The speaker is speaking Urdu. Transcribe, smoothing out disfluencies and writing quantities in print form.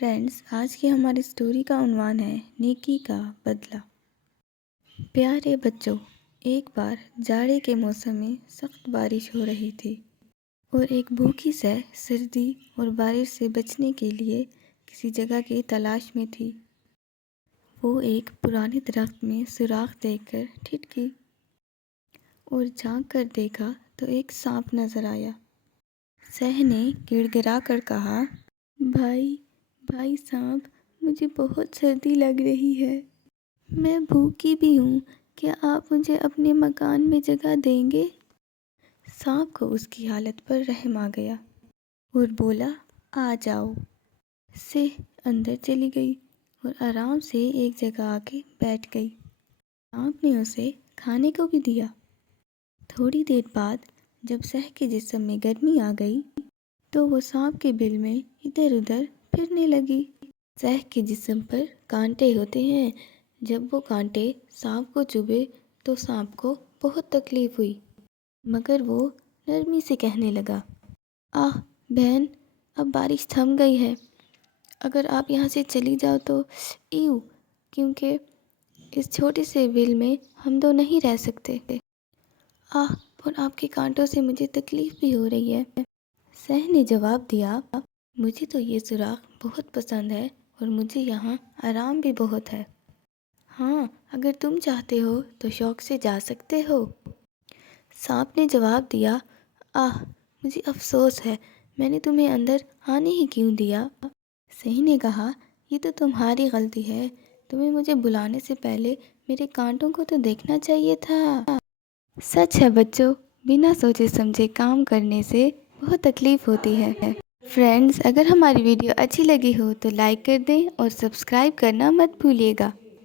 فرینڈز، آج کی ہماری اسٹوری کا عنوان ہے نیکی کا بدلہ۔ پیارے بچوں، ایک بار جاڑے کے موسم میں سخت بارش ہو رہی تھی اور ایک بھوکی سہ سردی اور بارش سے بچنے کے لیے کسی جگہ کی تلاش میں تھی۔ وہ ایک پرانے درخت میں سوراخ دیکھ کر ٹھٹکی اور جھانک کر دیکھا تو ایک سانپ نظر آیا۔ سہ نے گڑ گڑا کر کہا، بھائی سانپ، مجھے بہت سردی لگ رہی ہے، میں بھوکی بھی ہوں، کیا آپ مجھے اپنے مکان میں جگہ دیں گے؟ سانپ کو اس کی حالت پر رحم آ گیا اور بولا، آ جاؤ۔ سہ اندر چلی گئی اور آرام سے ایک جگہ آ کے بیٹھ گئی۔ سانپ نے اسے کھانے کو بھی دیا۔ تھوڑی دیر بعد جب سہ کے جسم میں گرمی آ گئی تو وہ سانپ کے بل میں ادھر ادھر پھرنے لگی۔ سہ کے جسم پر کانٹے ہوتے ہیں، جب وہ کانٹے سانپ کو چبھے تو سانپ کو بہت تکلیف ہوئی، مگر وہ نرمی سے کہنے لگا، بہن، اب بارش تھم گئی ہے، اگر آپ یہاں سے چلی جاؤ تو کیونکہ اس چھوٹے سے بل میں ہم دو نہیں رہ سکتے، اور آپ کے کانٹوں سے مجھے تکلیف بھی ہو رہی ہے۔ سہ نے جواب دیا، مجھے تو یہ سوراخ بہت پسند ہے اور مجھے یہاں آرام بھی بہت ہے۔ ہاں، اگر تم چاہتے ہو تو شوق سے جا سکتے ہو۔ سانپ نے جواب دیا، مجھے افسوس ہے، میں نے تمہیں اندر آنے ہی کیوں دیا۔ سہ نے کہا، یہ تو تمہاری غلطی ہے، تمہیں مجھے بلانے سے پہلے میرے کانٹوں کو تو دیکھنا چاہیے تھا۔ سچ ہے بچوں، بنا سوچے سمجھے کام کرنے سے بہت تکلیف ہوتی ہے۔ فرینڈز، اگر ہماری ویڈیو اچھی لگی ہو تو لائک کر دیں اور سبسکرائب کرنا مت بھولیے گا۔